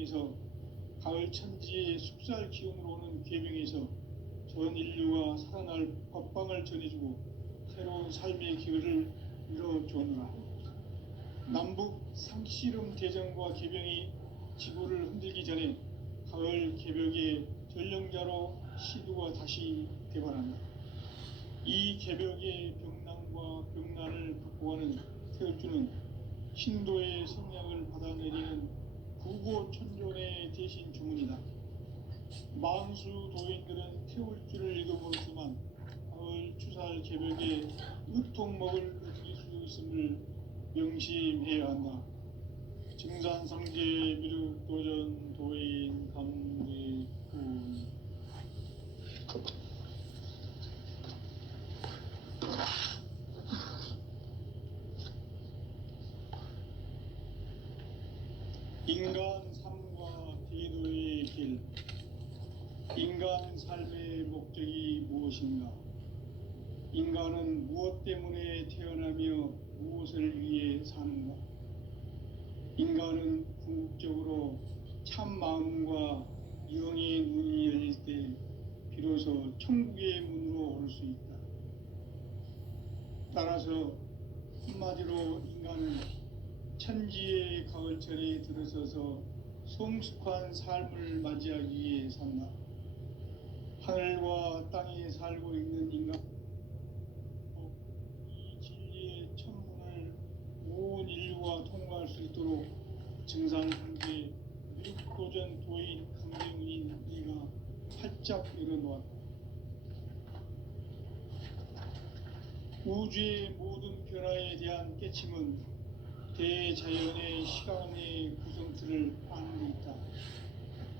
중에서 가을 천지의 숙살 기운으로 오는 궤병에서 전 인류가 살아날 법방을 전해주고 새로운 삶의 기회를 열어주느라. 남북 상씨름 대전과 궤병이 지구를 흔들기 전에 가을 개벽의 전령자로 시두가 다시 개발한다. 이 개벽의 병난과 병난을 극복하는 태울주는 신도의 성령을 받아내리는 구고천존의 대신 주문이다. 만수 도인들은 태울주를 읽어보지만 가을 추살 개벽의 의통목을 느낄 수 있음을 명심해야 한다. 증산상제 미륵도전 도인 감리군. 인간 삶과 대도의 길. 인간 삶의 목적이 무엇인가? 인간은 무엇 때문에 태어나며 무엇을 위해 사는가? 인간은 궁극적으로 참 마음과 영의 눈이 열릴 때 비로소 천국의 문으로 올 수 있다. 따라서 한마디로 인간은 천지의 가을철에 들어서서 성숙한 삶을 맞이하기 위해 산다. 하늘과 땅에 살고 있는 인간, 이 진리의 천문을 온 인류가 통과할 수 있도록 증산상제 미륵도전 도인 강령인 이가 활짝 열어놓았다. 우주의 모든 변화에 대한 깨침은 대자연의 시간의 구성틀을 아는 데 있다.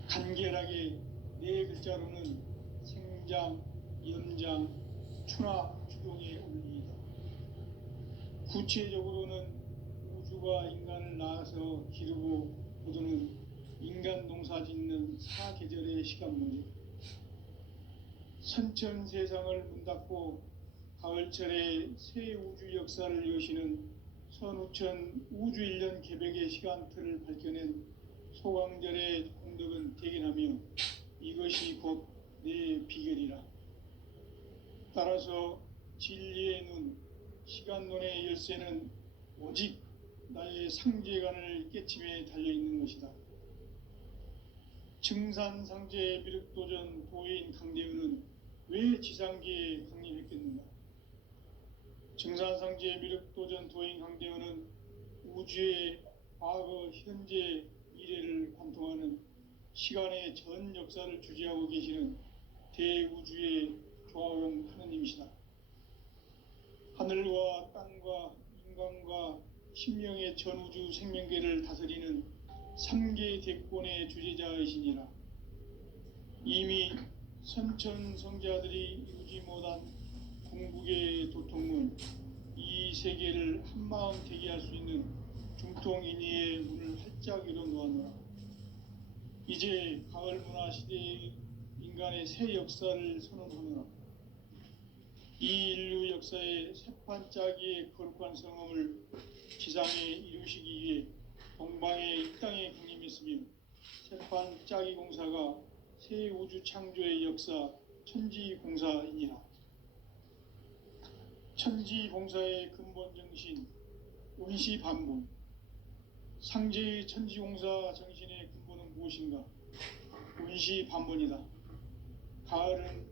간결하게 네 글자로는 생장, 연장, 추나 추동의 원리이다. 구체적으로는 우주가 인간을 낳아서 기르고 거두는 인간 농사 짓는 사계절의 시간문제, 선천 세상을 문 닫고 가을철에 새 우주 역사를 여시는 선우천 우주 1년 개벽의 시간틀을 밝혀낸 소강절의 공덕은 대견하며 이것이 곧 내 비결이라. 따라서 진리의 눈, 시간론의 열쇠는 오직 나의 상제관을 깨침에 달려있는 것이다. 증산상제 미륵도전 도인 강대우는 왜 지상계에 강림했겠는가? 증산상제 미륵도전 도인 강대우는 우주의 과거, 현재, 미래를 관통하는 시간의 전 역사를 주재하고 계시는 대우주의 조화원 하느님이시다. 하늘과 땅과 인간과 신명의 전우주 생명계를 다스리는 3계 대권의 주재자이시니라. 이미 선천성자들이 이루지 못한 궁극의 도통문, 이 세계를 한마음 되게 할 수 있는 중통인의의 문을 활짝 열어놓았노라. 이제 가을 문화 시대의 인간의 새 역사를 선언하노라. 이 인류 역사의 새판짜기의 거룩한 성험을 지상에 이루시기 위해 동방의 이 땅에 강림했으며 새판짜기 공사가 새 우주 창조의 역사 천지공사이니라. 천지공사의 근본 정신 운시반본, 상제의 천지공사 정신의 근본은 무엇인가? 운시반본이다. 가을은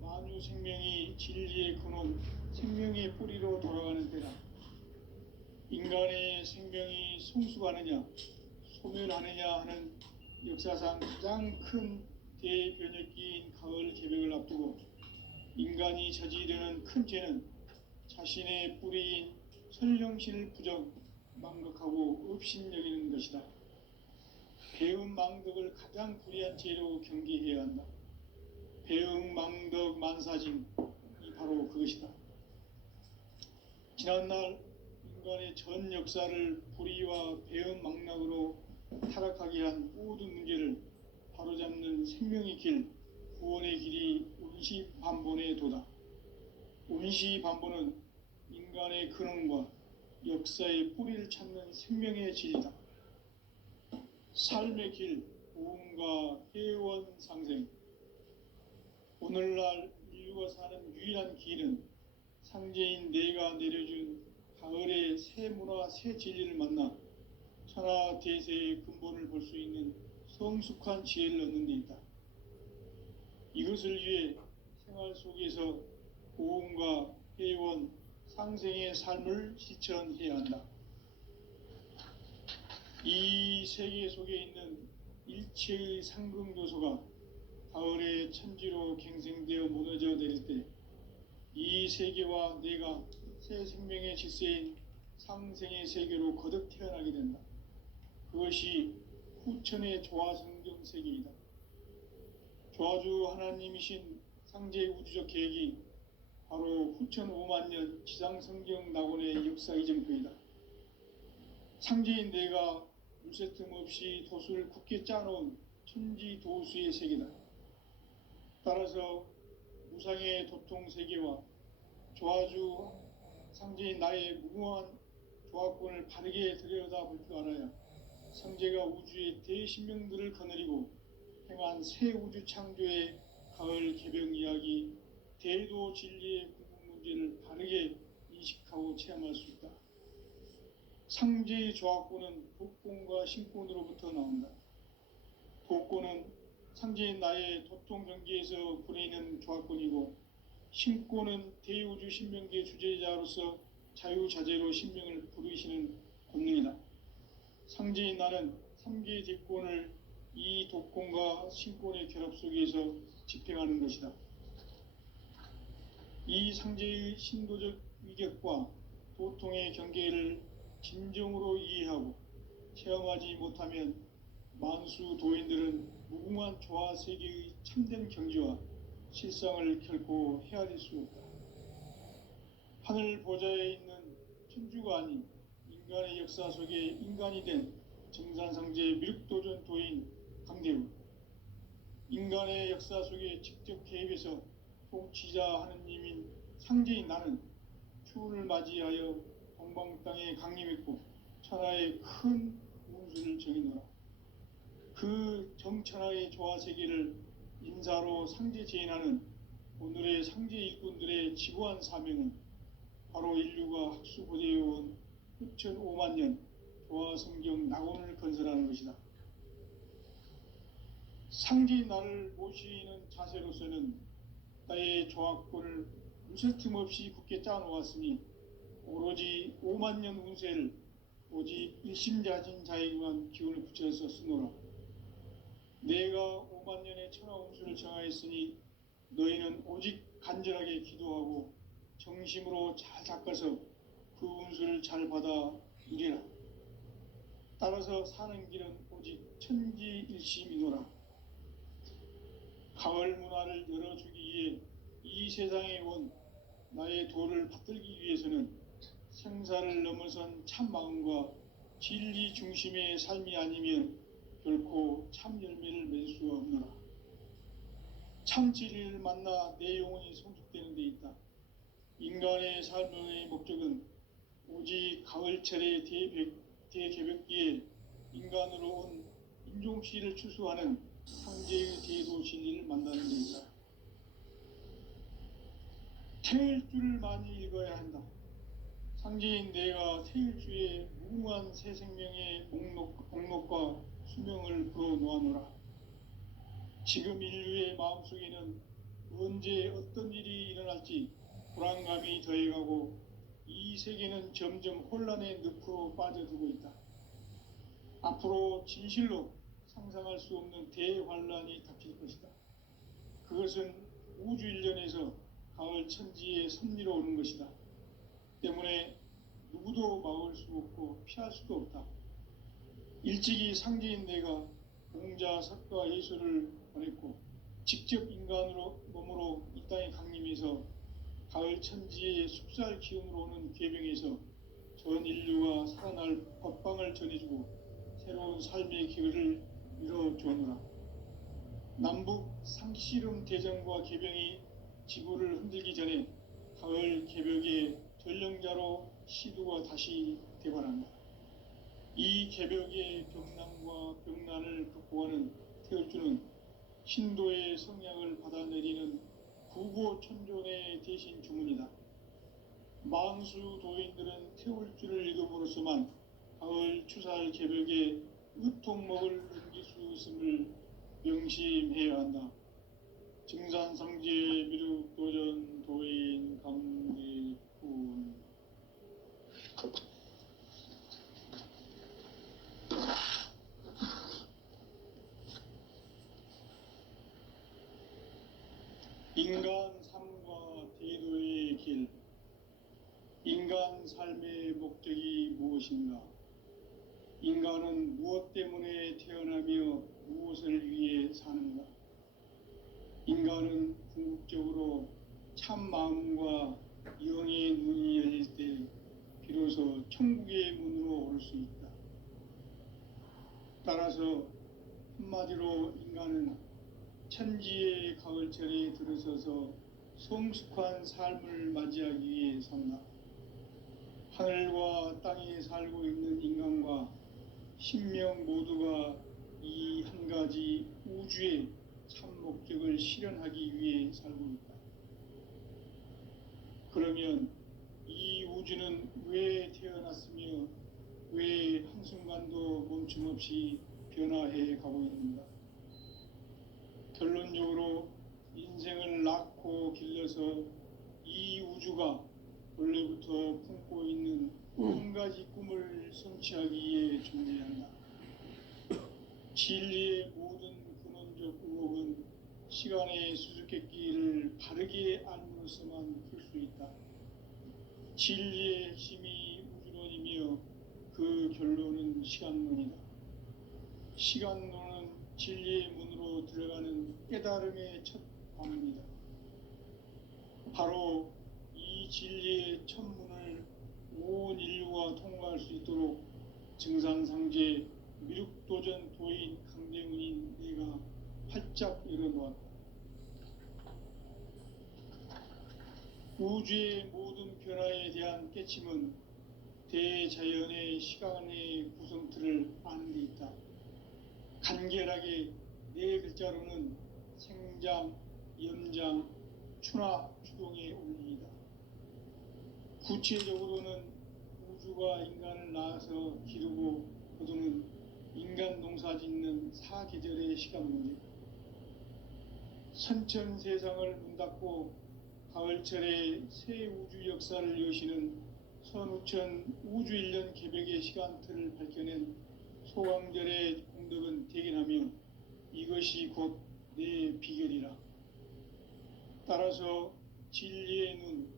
만유 생명이 진리의 근원, 생명의 뿌리로 돌아가는 때다. 인간의 생명이 성숙하느냐, 소멸하느냐 하는 역사상 가장 큰 대변혁기인 가을 개벽을 앞두고 인간이 저지르는 큰 죄는 자신의 뿌리인 설령신을 부정, 망각하고 업신여기는 것이다. 배음 망덕을 가장 불의한 죄로 경계해야 한다. 배음 망덕 만사징이 바로 그것이다. 지난날 인간의 전 역사를 불의와 배음 망락으로 타락하게 한 모든 문제를 바로잡는 생명의 길, 구원의 길이 운시반본의 도다. 운시반본은 인간의 근원과 역사의 뿌리를 찾는 생명의 진리다. 삶의 길, 고음과 회원 상생. 오늘날 인류가 사는 유일한 길은 상제인 내가 내려준 가을의 새 문화, 새 진리를 만나 천하 대세의 근본을 볼 수 있는 성숙한 지혜를 얻는 데 있다. 이것을 위해 생활 속에서 고음과 회원, 상생의 삶을 실천해야 한다. 이 세계 속에 있는 일체의 상극 요소가 가을의 천지로 갱생되어 무너져 내릴 때 이 세계와 내가 새 생명의 질서인 상생의 세계로 거듭 태어나게 된다. 그것이 후천의 조화성경 세계이다. 조화주 하나님이신 상제의 우주적 계획이 바로 후천 5만 년 지상성경 낙원의 역사 이전표이다. 상제인 내가 물새 틈 없이 도수를 굳게 짜놓은 천지 도수의 세계다. 따라서 무상의 도통 세계와 조화주 상제인 나의 무궁한 조화권을 바르게 들여다볼 줄 알아야 상제가 우주의 대신명들을 거느리고 행한 새 우주 창조의 가을 개병 이야기, 대도 진리의 궁극 문제를 바르게 인식하고 체험할 수 있다. 상제의 조화권은 독권과 신권으로부터 나온다. 독권은 상제인 나의 도통 경계에서 부리는 조화권이고, 신권은 대우주 신명계의 주제자로서 자유자재로 신명을 부르시는 권능이다. 상제인 나는 3개의 대권을 이 독권과 신권의 결합 속에서 집행하는 것이다. 이 상제의 신도적 위격과 도통의 경계를 진정으로 이해하고 체험하지 못하면 만수 도인들은 무궁한 조화 세계의 참된 경지와 실상을 결코 헤아릴 수 없다. 하늘 보좌에 있는 천주가 아닌 인간의 역사 속에 인간이 된 정산상제의 미륵도전 도인 강대우, 인간의 역사 속에 직접 개입해서 통치자 하느님인 상제인 나는 추운을 맞이하여 동방 땅에 강림했고 천하의 큰 운수를 정해놓아 그 정천하의 조화세계를 인사로 상제 제인하는 오늘의 상제 일꾼들의 지구한 사명은 바로 인류가 학수고대해온 후천 5만 년 조화성경 낙원을 건설하는 것이다. 상제인 나를 모시는 자세로서는 나의 조화권을 무쇠 틈 없이 굳게 짜놓았으니 오로지 5만 년 운세를 오직 일심자진 자에게만 기운을 붙여서 쓰노라. 내가 5만 년의 천하 운수를 정하였으니 너희는 오직 간절하게 기도하고 정심으로 잘 닦아서 그 운수를 잘 받아 누리라. 따라서 사는 길은 오직 천지일심이노라. 가을 문화를 열어주기 위해 이 세상에 온 나의 도를 받들기 위해서는 생사를 넘어선 참 마음과 진리 중심의 삶이 아니면 결코 참 열매를 맺을 수가 없노라. 참 진리를 만나 내 영혼이 성숙되는 데 있다. 인간의 삶의 목적은 오직 가을철의 대개벽기에 인간으로 온 인종씨를 추수하는 상제의 대도 진리를 만나는 데 있다. 태일주를 많이 읽어야 한다. 상제인 내가 태일주의 무궁한 새 생명의 목록과 수명을 불어 놓아노라. 지금 인류의 마음속에는 언제 어떤 일이 일어날지 불안감이 더해가고 이 세계는 점점 혼란의 늪으로 빠져들고 있다. 앞으로 진실로 상상할 수 없는 대환란이 닥칠 것이다. 그것은 우주 일련에서 가을 천지의 섭리로 오는 것이다. 때문에 누구도 막을 수 없고 피할 수도 없다. 일찍이 상제인 내가 공자, 석가, 예수를 보냈고 직접 인간으로 몸으로 이 땅에 강림해서 가을 천지의 숲살 기운으로 오는 계병에서 전 인류가 살아날 법방을 전해주고 새로운 삶의 기회를 이뤄주었노라. 남북 상씨름 대전과 계병이 지구를 흔들기 전에 가을 개벽의 전령자로 시두가 다시 되관한다. 이 개벽의 병난과 병난을 극복하는 태울주는 신도의 성량을 받아내리는 구고천존의 대신 주문이다. 만수 도인들은 태울주를 읽음으로써만 가을 추살 개벽에 의통목을 넘길 수 있음을 명심해야 한다. 증산상제 미륵도전 도인 강대군. 인간 삶과 대도의 길. 인간 삶의 목적이 무엇인가? 인간은 무엇 때문에 태어나며 무엇을 위해 사는가? 인간은 궁극적으로 참 마음과 영의 눈이 열릴 때 비로소 천국의 문으로 올 수 있다. 따라서 한마디로 인간은 천지의 가을철에 들어서서 성숙한 삶을 맞이하기 위해 산다. 하늘과 땅에 살고 있는 인간과 신명 모두가 이 한 가지 우주의 참 목적을 실현하기 위해 살고 있다. 그러면 이 우주는 왜 태어났으며 왜 한순간도 멈춤없이 변화해 가고 있는가? 결론적으로 인생을 낳고 길러서 이 우주가 원래부터 품고 있는 한 가지 꿈을 성취하기 위해 존재한다. 진리의 모든 근원적 의혹은 시간의 수수께끼를 바르게 알므로서만 풀 수 있다. 진리의 핵심이 우주론이며 그 결론은 시간론이다. 시간론은 진리의 문으로 들어가는 깨달음의 첫 방문이다. 바로 이 진리의 첫 문을 온 인류가 통과할 수 있도록 증산상제 미륵도전 도인 강대문인 내가 활짝 열어놓았다. 우주의 모든 변화에 대한 깨침은 대자연의 시간의 구성틀을 아는 데 있다. 간결하게 네 글자로는 생장, 염장, 추나 추동의 원리이다. 구체적으로는 우주가 인간을 낳아서 기르고 거두는 인간 농사 짓는 사계절의 시간 문제. 선천 세상을 문 닫고 가을철에 새 우주 역사를 여시는 선우천 우주 1년 개벽의 시간틀을 밝혀낸 소강절의 공덕은 대견하며 이것이 곧 내 비결이라. 따라서 진리의 눈,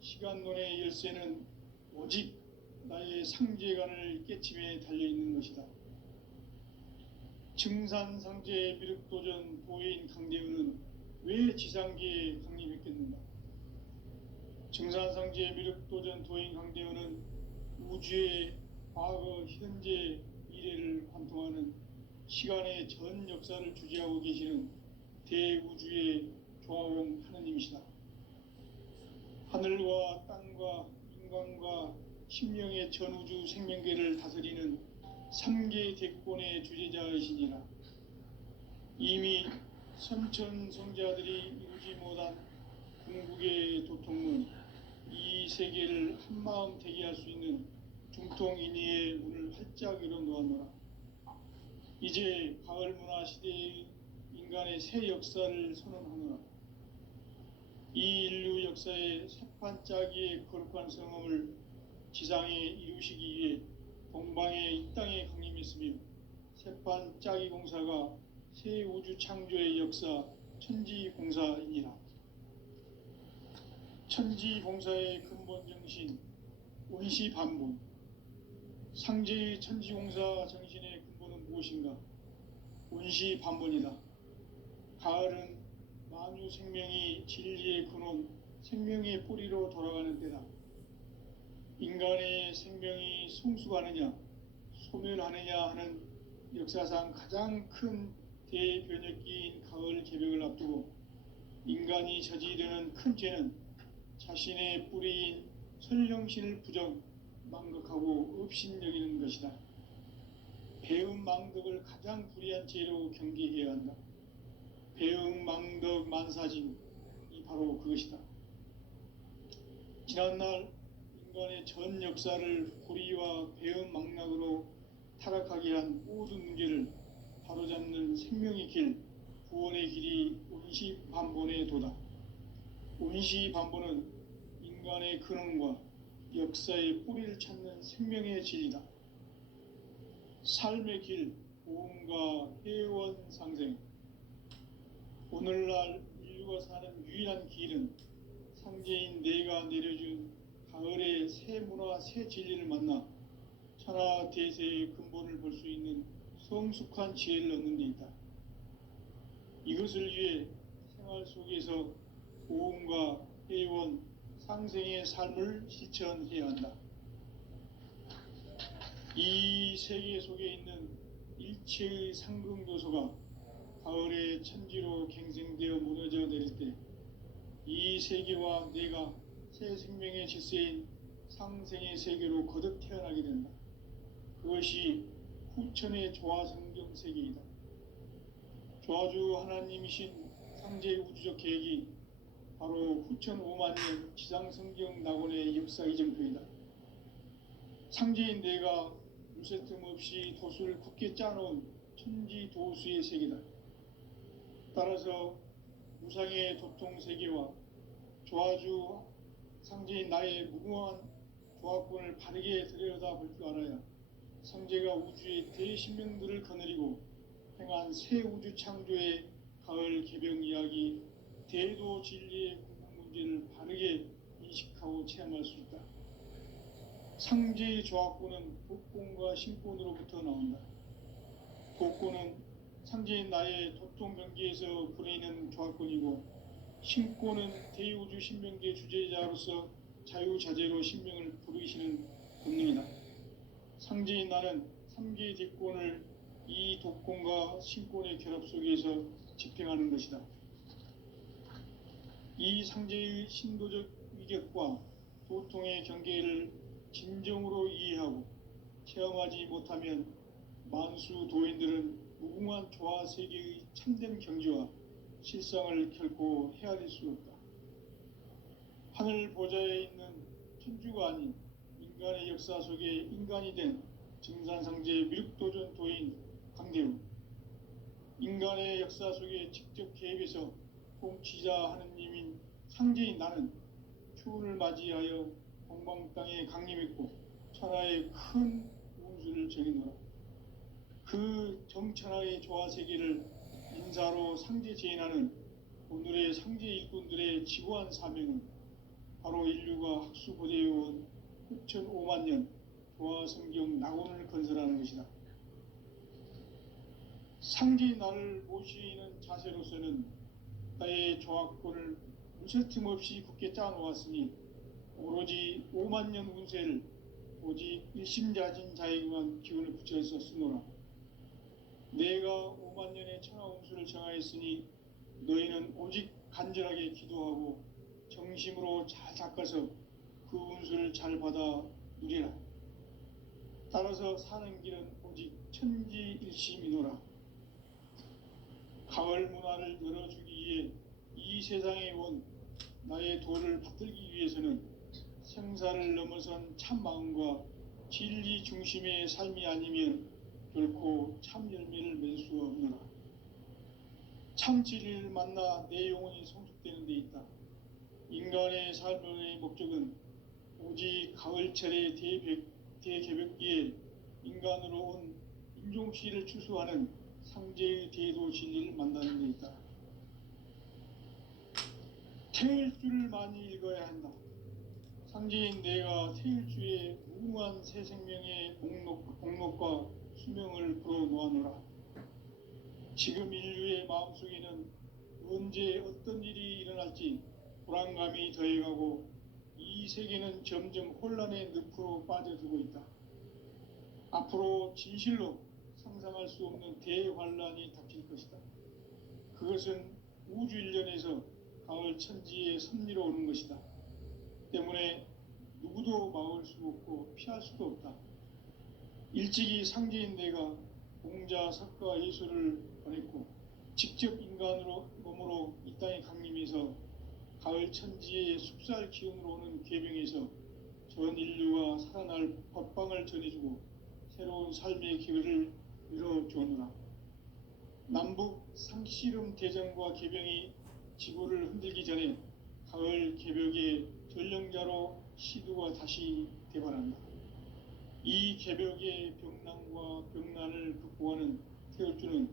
시간론의 열쇠는 오직 나의 상제관을 깨침에 달려있는 것이다. 증산상제 미륵도전 도인 강대우는 왜 지상계에 강림했겠는가? 증산상제 미륵도전 도인 강대우는 우주의 과거, 현재, 미래를 관통하는 시간의 전 역사를 주재하고 계시는 대우주의 조화원 하느님이시다. 하늘과 땅과 인간과 심령의 전우주 생명계를 다스리는 3계 대권의 주재자이시니라. 이미 선천성자들이 이루지 못한 궁극의 도통문, 이 세계를 한마음 되게 할 수 있는 중통인의의 문을 활짝 열어놓았노라. 이제 가을 문화 시대의 인간의 새 역사를 선언하노라. 이 인류 역사의 새판짜기의 거룩한 성험을 지상에 이루시기 위해 동방의 이 땅에 강림했으며 새판짜기 공사가 새 우주 창조의 역사 천지공사이니라. 천지공사의 근본 정신 원시반본. 상제의 천지공사 정신의 근본은 무엇인가? 원시반본이다. 가을은 만유 생명이 진리의 근원, 생명의 뿌리로 돌아가는 때다. 인간의 생명이 성숙하느냐, 소멸하느냐 하는 역사상 가장 큰 대변혁기인 가을 개벽을 앞두고 인간이 저지르는 큰 죄는 자신의 뿌리인 설령신을 부정, 망각하고 업신여기는 것이다. 배은망덕을 가장 불의한 죄로 경계해야 한다. 배은망덕 만사진, 이 바로 그것이다. 지난날 인간의 전 역사를 불의와 배은망락으로 타락하게 한 모든 문제를 바로잡는 생명의 길, 구원의 길이 운시반본의 도다. 운시반본은 인간의 근원과 역사의 뿌리를 찾는 생명의 진리다. 삶의 길, 보험과 회원 상생. 오늘날 인류가 사는 유일한 길은 상제인 내가 내려준 가을의 새 문화, 새 진리를 만나 천하 대세의 근본을 볼 수 있는 성숙한 지혜를 얻는 데 있다. 이것을 위해 생활 속에서 보험과 회원, 상생의 삶을 실천해야 한다. 이 세계 속에 있는 일체의 상승요소가 가을의 천지로 갱생되어 무너져 내릴 때 이 세계와 내가 새 생명의 질서인 상생의 세계로 거듭 태어나게 된다. 그것이 후천의 조화성경 세계이다. 조화주 하나님이신 상제의 우주적 계획이 바로 후천 5만년 지상성경 낙원의 역사 이정표이다. 상제인 내가 무쇠틈 없이 도수를 굳게 짜놓은 천지 도수의 세계다. 따라서 무상의 도통 세계와 조화주 상제인 나의 무궁한 조화권을 바르게 들여다볼 줄 알아야 상제가 우주의 대신명들을 거느리고 행한 새 우주 창조의 가을 개병 이야기, 대도 진리의 궁극 문제를 바르게 인식하고 체험할 수 있다. 상제의 조화권은 복권과 신권으로부터 나온다. 복권은 상제인 나의 도통 경계에서 부리는 조화권이고, 신권은 대우주 신명계 주제자로서 자유자재로 신명을 부르시는 본능이다. 상제인 나는 3개의 대권을 이 독권과 신권의 결합 속에서 집행하는 것이다. 이 상제의 신도적 위격과 도통의 경계를 진정으로 이해하고 체험하지 못하면 만수 도인들은 무궁한 조화 세계의 참된 경지와 실상을 결코 헤아릴 수 없다. 하늘 보좌에 있는 천주가 아닌 인간의 역사 속에 인간이 된 증산상제 미륵도전 도인 강대우, 인간의 역사 속에 직접 개입해서 통치자 하느님인 상제인 나는 추운을 맞이하여 동방 땅에 강림했고 천하의 큰 운수를 정해놓아 그 정천하의 조화 세계를 인사로 상제 제인하는 오늘의 상제 일꾼들의 지고한 사명은 바로 인류가 학수고대해온 후천 5만년 조화성경 낙원을 건설하는 것이다. 상제인 나를 모시는 자세로서는 나의 조화권을 무쇠틈 없이 굳게 짜놓았으니 오로지 5만년 운세를 오직 일심자진 자에게만 기운을 붙여서 쓰노라. 내가 5만년의 천하 운수를 정하였으니 너희는 오직 간절하게 기도하고 정심으로 잘 닦아서 그 운수를 잘 받아 누리라. 따라서 사는 길은 오직 천지일심이노라. 가을 문화를 열어주기 위해 이 세상에 온 나의 도를 받들기 위해서는 생사를 넘어선 참 마음과 진리 중심의 삶이 아니면 결코 참 열매를 맺을 수 없노라. 참 진리를 만나 내 영혼이 성숙되는 데 있다. 인간의 삶의 목적은 오직 가을철의 대개벽기에 인간으로 온 인종씨를 추수하는 상제의 대도 진리를 만나는 데 있다. 태일주를 많이 읽어야 한다. 상제인 내가 태일주의 무궁한 새 생명의 목록과 수명을 풀어놓아노라. 지금 인류의 마음속에는 언제 어떤 일이 일어날지 불안감이 더해가고 이 세계는 점점 혼란의 늪으로 빠져들고 있다. 앞으로 진실로 상상할 수 없는 대환란이 닥칠 것이다. 그것은 우주 일련에서 가을 천지의 섭리로 오는 것이다. 때문에 누구도 막을 수 없고 피할 수도 없다. 일찍이 상제인 내가 공자, 석가, 예수를 보냈고 직접 인간으로 몸으로 이 땅에 강림해서 가을 천지의 숲살 기운으로 오는 계병에서 전 인류가 살아날 법방을 전해주고 새로운 삶의 기회를 열어주었노라. 남북 상씨름 대전과 계병이 지구를 흔들기 전에 가을 개벽의 전령자로 시두가 다시 대발한다. 이 개벽의 병난과 병난을 극복하는 태울주는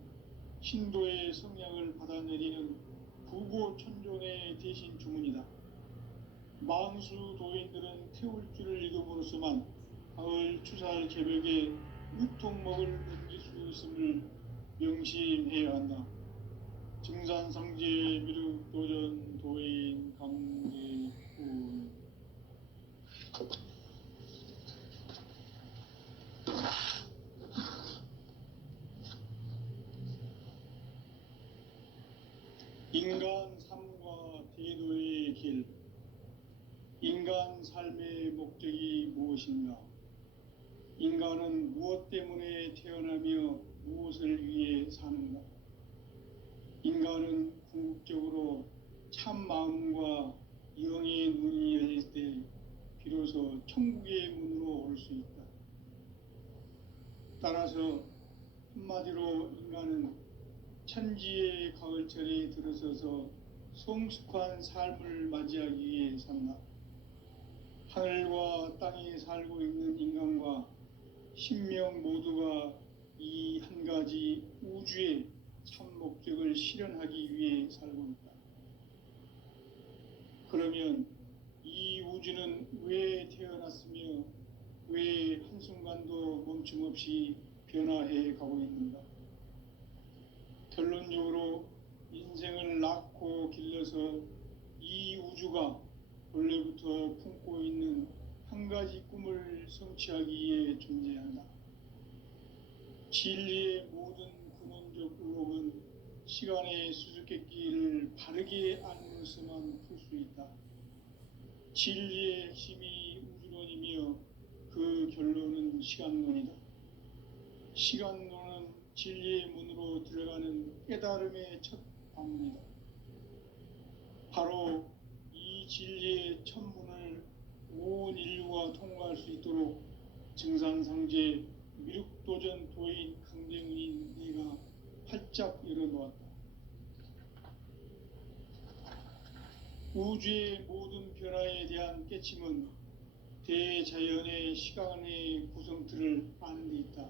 신도의 성량을 받아내리는 부고천존의 대신 주문이다. 망수 도인들은 태울주를 읽음으로써만 가을 추살 개벽의 유통목을 넘길 수 있음을 명심해야 한다. 증산상제 미륵도전 도인 강제군. 인간 삶과 대도의 길. 인간 삶의 목적이 무엇인가? 인간은 무엇 때문에 태어나며 무엇을 위해 사는가? 인간은 궁극적으로 참 마음과 영의 눈이 열릴 때 비로소 천국의 문으로 올 수 있다. 따라서 한마디로 인간은 천지의 가을철에 들어서서 성숙한 삶을 맞이하기 위해 산다. 하늘과 땅에 살고 있는 인간과 신명 모두가 이 한 가지 우주의 참 목적을 실현하기 위해 살고 있다. 그러면 이 우주는 왜 태어났으며 왜 한순간도 멈춤없이 변화해 가고 있는가? 결론적으로 인생을 낳고 길러서 이 우주가 원래부터 품고 있는 한 가지 꿈을 성취하기 위해 존재한다. 진리의 모든 근원적 의혹은 시간의 수수께끼를 바르게 알므로서만 풀 수 있다. 진리의 핵심이 우주론이며 그 결론은 시간론이다. 시간론은 진리의 문으로 들어가는 깨달음의 첫 방문이다. 바로 이 진리의 첫 문을 온 인류가 통과할 수 있도록 증산상제 미륵도전 도인 강대문인 내가 활짝 열어놓았다. 우주의 모든 변화에 대한 깨침은 대자연의 시간의 구성틀을 아는 데 있다.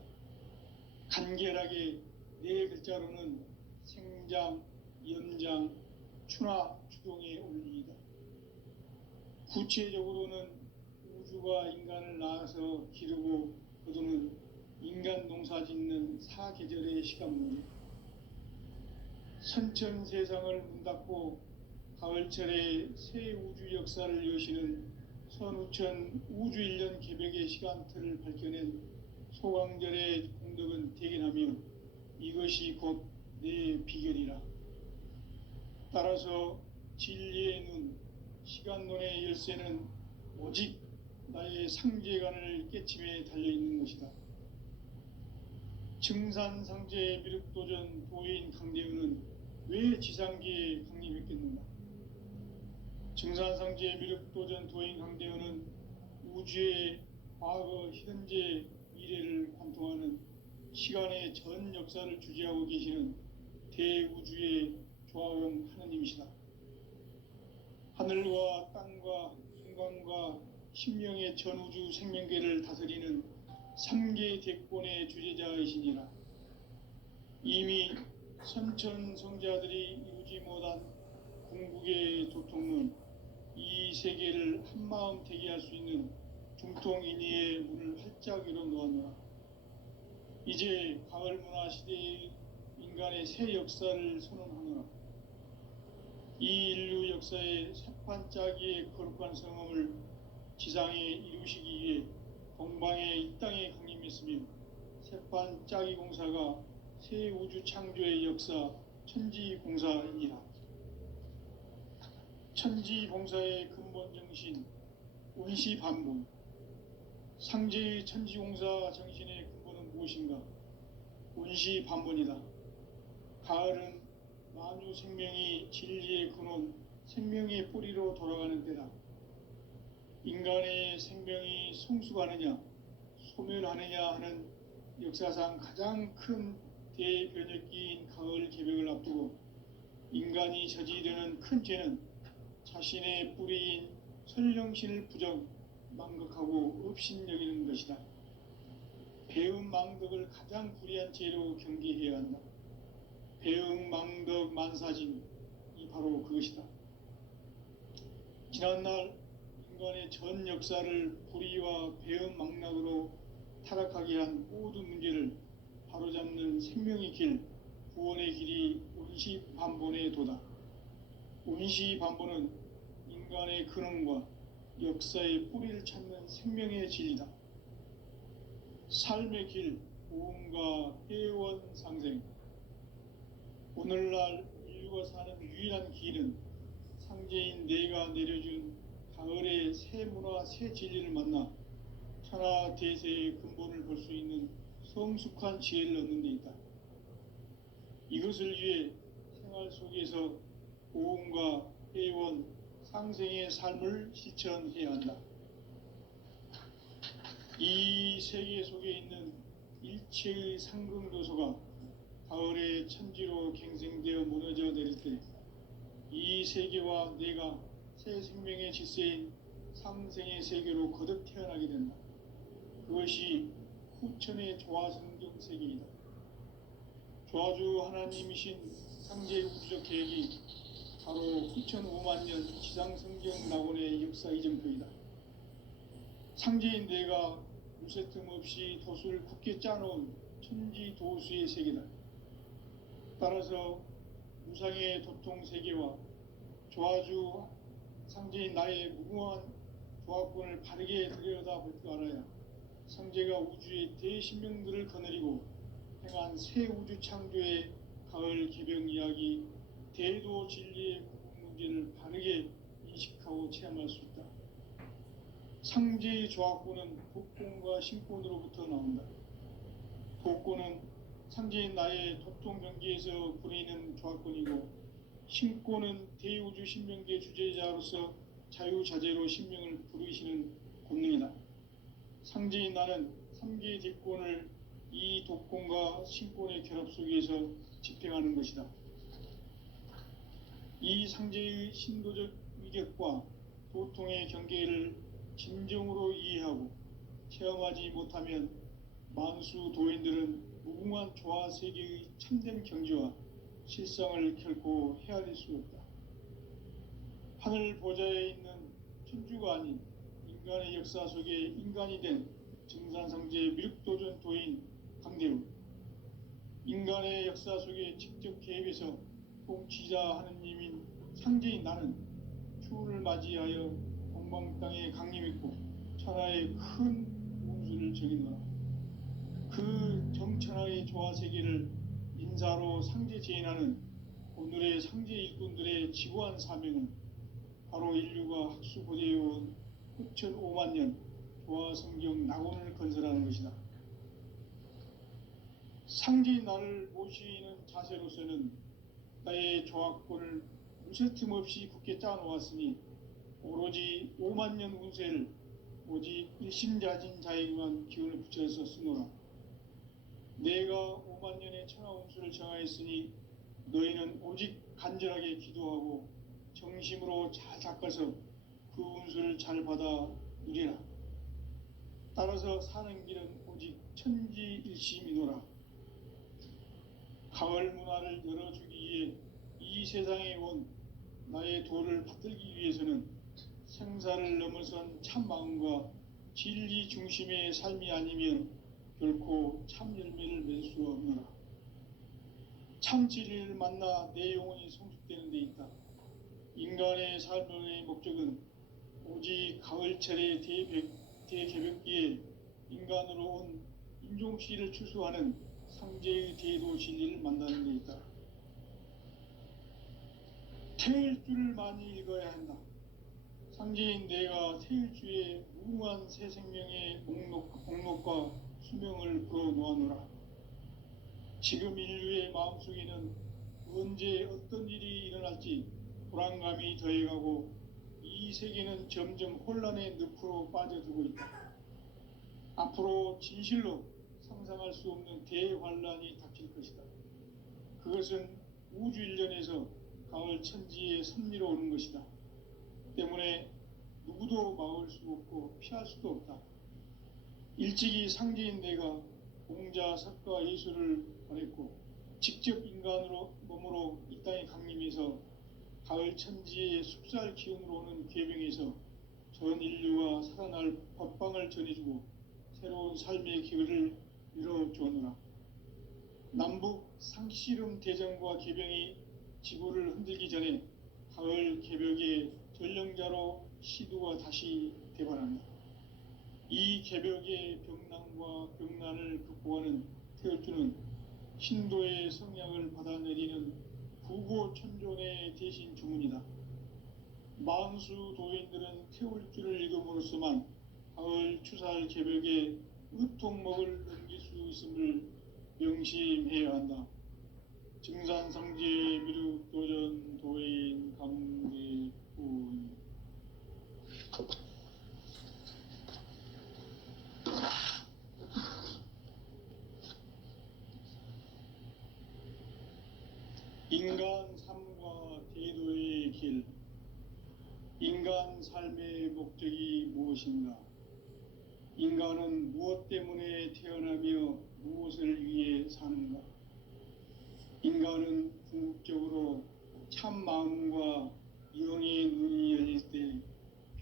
간결하게 네 글자로는 생장, 연장, 추나 추동의 원리이다. 구체적으로는 우주가 인간을 낳아서 기르고 거두는 인간 농사 짓는 사계절의 시간 문제. 선천 세상을 문 닫고 가을철에 새 우주 역사를 여시는 선우천 우주 1년 개벽의 시간틀을 밝혀낸 소강절의 공덕은 대견하며 이것이 곧 내 비결이라. 따라서 진리의 눈, 시간론의 열쇠는 오직 나의 상제관을 깨침에 달려있는 것이다. 증산상제 미륵도전 도인 강대은은 왜 지상계에 강림했겠는가? 증산상제 미륵도전 도인 강대은은 우주의 과거, 현재, 미래를 관통하는 시간의 전 역사를 주재하고 계시는 대우주의 조화원 하느님이시다. 하늘과 땅과 인간과 신명의 전우주 생명계를 다스리는 3계 대권의 주재자이시니라. 이미 선천성자들이 이루지 못한 궁극의 도통론, 이 세계를 한마음 되게 할 수 있는 중통인의의 문을 활짝 열어놓았노라. 이제 가을 문화 시대의 인간의 새 역사를 선언하노라. 이 인류 역사의 새판짜기의 거룩한 성험을 지상에 이루시기 위해 동방의 이 땅에 강림했으며 새판짜기 공사가 새 우주 창조의 역사 천지공사이니라. 천지공사의 근본 정신 운시반본. 상제의 천지공사 정신의 근본은 무엇인가? 온시 반본이다. 가을은 만유 생명이 진리의 근원, 생명의 뿌리로 돌아가는 때다. 인간의 생명이 성숙하느냐, 소멸하느냐 하는 역사상 가장 큰 대변혁기인 가을 개벽을 앞두고 인간이 저지르는 큰 죄는 자신의 뿌리인 설령신을 부정, 망극하고 업신여기는 것이다. 배음 망덕을 가장 불의한 죄로 경계해야 한다. 배음 망덕 만사짐이 바로 그것이다. 지난날 인간의 전 역사를 불의와 배음 망락으로 타락하게 한 모든 문제를 바로잡는 생명의 길, 구원의 길이 온시반본의 도다. 온시반본은 인간의 근원과 역사의 뿌리를 찾는 생명의 진리다. 삶의 길, 보험과 회원 상생. 오늘날 인류가 사는 유일한 길은 상제인 내가 내려준 가을의 새 문화, 새 진리를 만나 천하 대세의 근본을 볼 수 있는 성숙한 지혜를 얻는 데 있다. 이것을 위해 생활 속에서 보험과 회원, 상생의 삶을 실천해야 한다. 이 세계 속에 있는 일체의 상승도소가 가을의 천지로 갱생되어 무너져 내릴 때 이 세계와 내가 새 생명의 질서인 상생의 세계로 거듭 태어나게 된다. 그것이 후천의 조화성경 세계이다. 조화주 하나님이신 상제 우주적 계획이 바로 후천 5만 년 지상성경 낙원의 역사 이정표이다. 상제인 내가 무쇠 틈 없이 도수를 굳게 짜놓은 천지 도수의 세계다. 따라서 무상의 도통 세계와 조화주 상제인 나의 무궁한 조합권을 바르게 들여다볼 줄 알아야 상제가 우주의 대신명들을 거느리고 행한 새 우주 창조의 가을 개벽 이야기, 대도 진리의 구분 문제를 바르게 인식하고 체험할 수 있다. 상제의 조합권은 독권과 신권으로부터 나온다. 독권은 상제인 나의 도통 경계에서 부리는 조합권이고, 신권은 대우주 신명계 주제자로서 자유자재로 신명을 부르시는 권능이다. 상제인 나는 3개의 대권을 이 독권과 신권의 결합 속에서 집행하는 것이다. 이 상제의 신도적 위격과 도통의 경계를 진정으로 이해하고 체험하지 못하면 만수 도인들은 무궁한 조화 세계의 참된 경지와 실상을 결코 헤아릴 수 없다. 하늘 보좌에 있는 천주가 아닌 인간의 역사 속에 인간이 된 증산상제 미륵도전 도인 강대우, 인간의 역사 속에 직접 개입해서 통치자 하느님인 상제인 나는 추운을 맞이하여 동방 땅에 강림했고 천하의 큰 운수를 정의노라. 그 정천하의 조화세계를 인사로 상제 제인하는 오늘의 상제 일꾼들의 지구한 사명은 바로 인류가 학수고대해온 후천 5만 년 조화성경 낙원을 건설하는 것이다. 상제인 나를 모시는 자세로서는 나의 조합권을 무쇠틈 없이 굳게 짜놓았으니 오로지 5만 년 운세를 오직 일심자진 자에게만 기운을 붙여서 쓰노라. 내가 5만 년의 천하 운수를 정하였으니 너희는 오직 간절하게 기도하고 정심으로 잘 닦아서 그 운수를 잘 받아 누리라. 따라서 사는 길은 오직 천지일심이노라. 가을 문화를 열어주기 위해 이 세상에 온 나의 도를 받들기 위해서는 생사를 넘어선 참 마음과 진리 중심의 삶이 아니면 결코 참 열매를 맺을 수 없노라. 참 진리를 만나 내 영혼이 성숙되는 데 있다. 인간의 삶의 목적은 오직 가을철의 대개벽기에 인간으로 온 인종씨를 추수하는 상제의 대도 진리를 만나는 데 있다. 태일주를 많이 읽어야 한다. 상제인 내가 태일주의 무궁한 새 생명의 목록과 수명을 불어 놓아노라. 지금 인류의 마음속에는 언제 어떤 일이 일어날지 불안감이 더해가고 이 세계는 점점 혼란의 늪으로 빠져들고 있다. 앞으로 진실로 상상할 수 없는 대환란이 닥칠 것이다. 그것은 우주 일련에서 가을 천지의 섭리로 오는 것이다. 때문에 누구도 막을 수 없고 피할 수도 없다. 일찍이 상제인 내가 공자, 석가, 예수를 보냈고 직접 인간으로 몸으로 이 땅에 강림해서 가을 천지의 숲살 기운으로 오는 괴병에서 전 인류가 살아날 법방을 전해주고 새로운 삶의 기회를 열어주었노라. 남북 상씨름 대전과 개병이 지구를 흔들기 전에 가을 개벽의 전령자로 시두가 다시 대발한다. 이 개벽의 병난과 병난을 극복하는 태울주는 신도의 성향을 받아내리는 부고천존의 대신 주문이다. 만수 도인들은 태울주를 읽음으로써만 가을 추살 개벽의 의통목을 넘길 수 있음을 명심해야 한다. 증산상제 미륵도전 도인 강대군. 인간 삶과 대도의 길. 인간 삶의 목적이 무엇인가? 인간은 무엇 때문에 태어나며 무엇을 위해 사는가? 인간은 궁극적으로 참 마음과 영의 눈이 열릴 때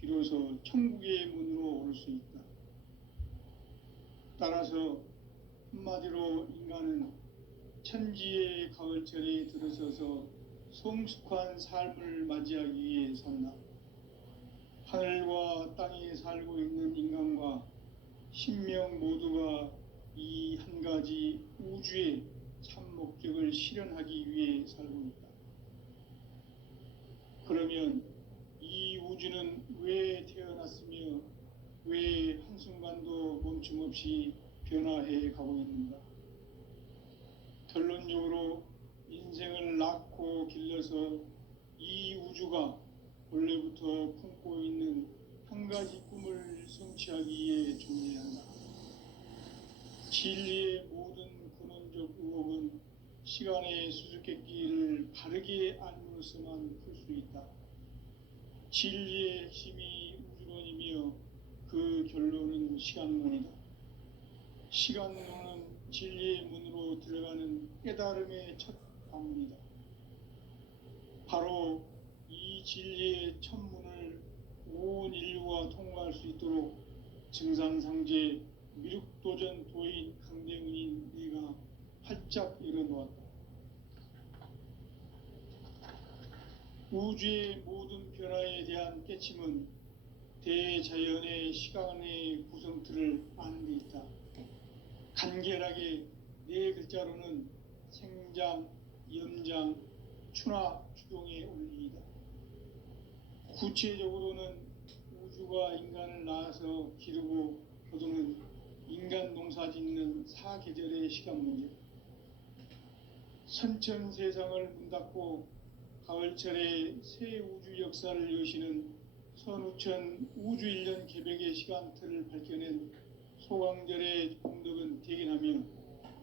비로소 천국의 문으로 올 수 있다. 따라서 한마디로 인간은 천지의 가을철에 들어서서 성숙한 삶을 맞이하기 위해 산다. 하늘과 땅에 살고 있는 인간과 신명 모두가 이 한 가지 우주의 참 목적을 실현하기 위해 살고 있다. 그러면 이 우주는 왜 태어났으며 왜 한순간도 멈춤없이 변화해 가고 있는가? 결론적으로 인생을 낳고 길러서 이 우주가 원래부터 품고 있는 한 가지 꿈을 성취하기 위해 존재한다. 진리의 모든 근원적 의혹은 시간의 수수께끼를 바르게 알므로서만 풀 수 있다. 진리의 핵심이 우주론이며 그 결론은 시간론이다. 시간론은 진리의 문으로 들어가는 깨달음의 첫 방문이다. 바로 이 진리의 첫 문을 온 인류가 통과할 수 있도록 증산상제 미륵도전 도인 강대훈인 내가 활짝 열어놓았다. 우주의 모든 변화에 대한 깨침은 대자연의 시간의 구성틀을 아는 데 있다. 간결하게 네 글자로는 생장, 염장, 추나 추동의 원리이다. 구체적으로는 우주가 인간을 낳아서 기르고 거두는 인간 농사 짓는 사계절의 시간 문제. 선천 세상을 문 닫고 가을철에 새 우주 역사를 여시는 선우천 우주일년 개벽의 시간틀을 밝혀낸 소강절의 공덕은 대견하며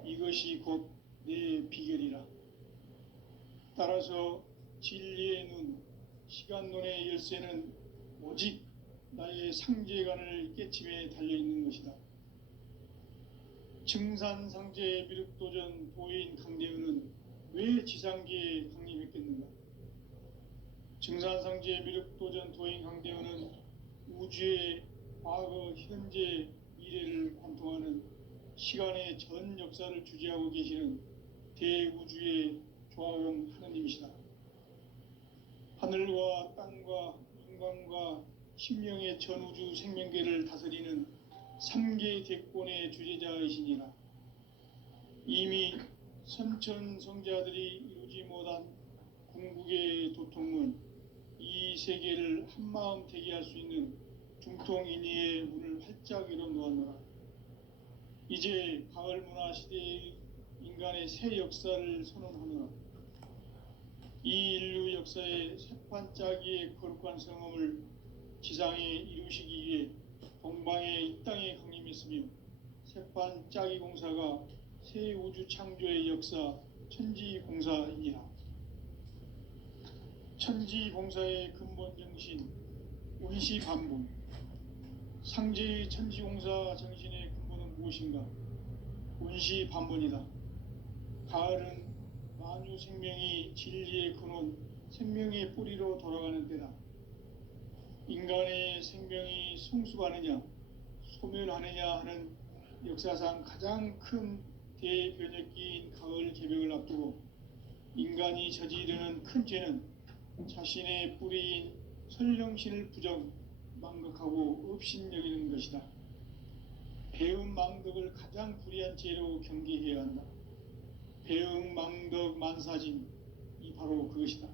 이것이 곧 내 비결이라. 따라서 진리의 눈, 시간론의 열쇠는 오직 나의 상제관을 깨침에 달려있는 것이다. 증산상제 미륵도전 도인 강대훈은 왜 지상계에 강림했겠는가? 증산상제 미륵도전 도인 강대훈은 우주의 과거, 현재, 미래를 관통하는 시간의 전 역사를 주재하고 계시는 대우주의 조화원 하느님이시다. 하늘과 땅과 인간과 신명의 전우주 생명계를 다스리는 3개 대권의 주재자이시니라. 이미 선천성자들이 이루지 못한 궁극의 도통문, 이 세계를 한마음 되게 할 수 있는 중통인의의 문을 활짝 열어놓았노라. 이제 가을 문화 시대의 인간의 새 역사를 선언하노라. 이 인류 역사의 새판짜기의 거룩한 성험을 지상에 이루시기 위해 동방의 이 땅에 강림했으며 새판짜기 공사가 새 우주 창조의 역사 천지봉사이니라. 천지봉사의 근본 정신 운시반복. 상제의 천지공사 정신의 근본은 무엇인가? 운시반복이다. 가을은 만유 생명이 진리의 근원, 생명의 뿌리로 돌아가는 때다. 인간의 생명이 성숙하느냐, 소멸하느냐 하는 역사상 가장 큰 대변혁기인 가을 개벽을 앞두고 인간이 저지르는 큰 죄는 자신의 뿌리인 설령신을 부정, 망각하고 업신여기는 것이다. 배음 망덕을 가장 불의한 죄로 경계해야 한다. 배음 망덕 만사진이 바로 그것이다.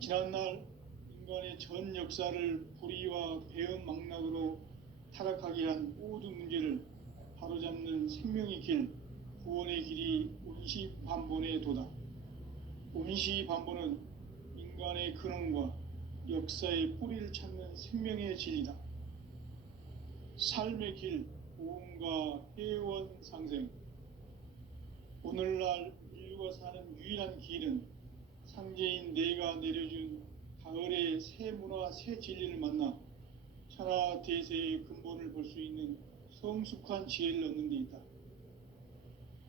지난날 인간의 전 역사를 불의와 배음 망락으로 타락하게 한 모든 문제를 바로잡는 생명의 길, 구원의 길이 운시반본의 도다. 운시반본은 인간의 근원과 역사의 뿌리를 찾는 생명의 진리다. 삶의 길, 보험과 회원 상생. 오늘날 인류가 사는 유일한 길은 상제인 내가 내려준 가을의 새 문화, 새 진리를 만나 천하 대세의 근본을 볼 수 있는 성숙한 지혜를 얻는 데 있다.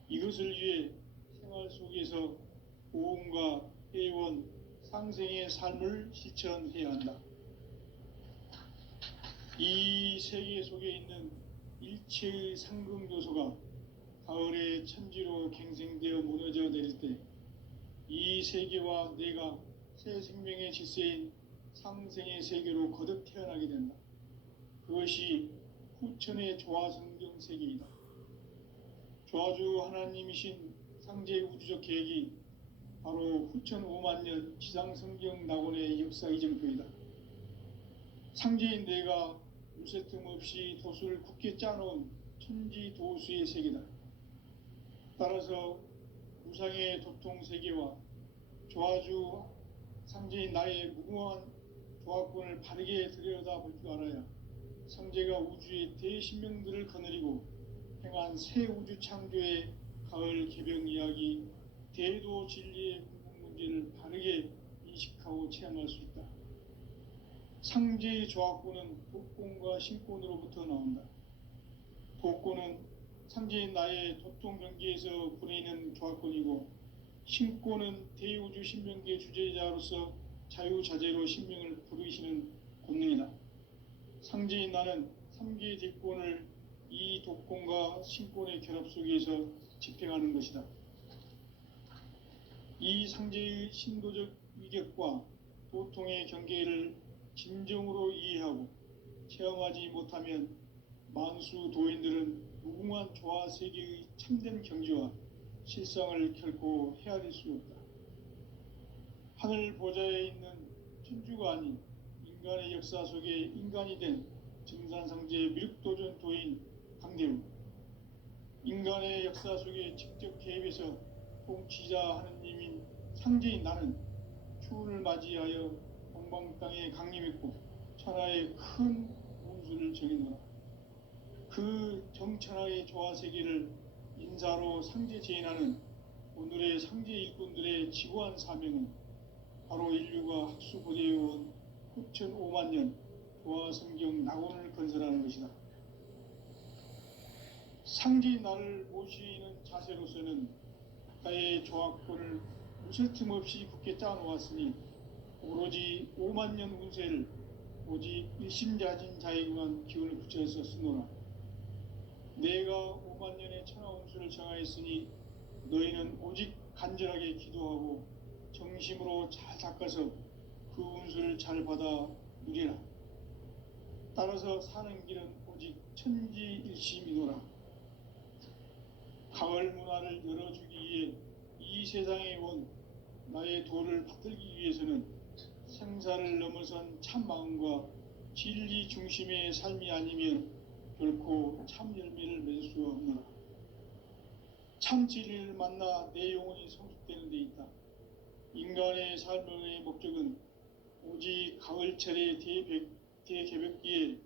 이것을 위해 생활 속에서 보험과 회원, 상생의 삶을 실천해야 한다. 이 세계 속에 있는 일체의 상금 요소가 가을의 천지로 갱생되어 무너져 내릴 때 이 세계와 내가 새 생명의 질서인 상생의 세계로 거듭 태어나게 된다. 그것이 후천의 조화성경 세계이다. 조화주 하나님이신 상제 우주적 계획이 바로 후천 5만년 지상성경 낙원의 역사 이정표이다. 상제인 내가 유세 틈 없이 도수를 굳게 짜놓은 천지도수의 세계다. 따라서 무상의 도통세계와 조화주 상제인 나의 무궁한 조화권을 바르게 들여다볼 줄 알아야 상제가 우주의 대신명들을 거느리고 행한 새 우주 창조의 가을 개벽 이야기, 대도 진리의 궁극 문제를 바르게 인식하고 체험할 수 있다. 상제의 조화권은 복권과 신권으로부터 나온다. 복권은 상제인 나의 도통 경계에서 부리는 조화권이고, 신권은 대우주 신명기의 주제자로서 자유자재로 신명을 부르시는 권능이다. 상제인 나는 3개의 뒷권을 이 독권과 신권의 결합 속에서 집행하는 것이다. 이 상제의 신도적 위격과 도통의 경계를 진정으로 이해하고 체험하지 못하면 만수 도인들은 무궁한 조화 세계의 참된 경지와 실상을 결코 헤아릴 수 없다. 하늘 보좌에 있는 천주가 아닌 인간의 역사 속에 인간이 된 증산상제 미륵도전 도인 강대우, 인간의 역사 속에 직접 개입해서 통치자 하느님인 상제인 나는 추운을 맞이하여 동방 땅에 강림했고 천하의 큰 운수를 정했노라. 그 정천하의 조화세계를 인사로 상제 제인하는 오늘의 상제 일꾼들의 지고한 사명은 바로 인류가 학수고대해온 후천 5만년 조화성경 낙원을 건설하는 것이다. 상제인 나를 모시는 자세로서는 나의 조화권을 무쇠틈 없이 굳게 짜놓았으니 오로지 5만년 운세를 오직 일심자진 자에게만 기운을 붙여서 쓰노라. 내가 5만년의 천하 운수를 정하였으니 너희는 오직 간절하게 기도하고 정심으로 잘 닦아서 그 운수를 잘 받아 누리라. 따라서 사는 길은 오직 천지일심이노라. 가을 문화를 열어주기 위해 이 세상에 온 나의 도를 받들기 위해서는 생사를 넘어선 참 마음과 진리 중심의 삶이 아니면 결코 참 열매를 맺을 수 없노라. 참 진리를 만나 내 영혼이 성숙되는 데 있다. 인간의 삶의 목적은 오직 가을철의 대개벽기에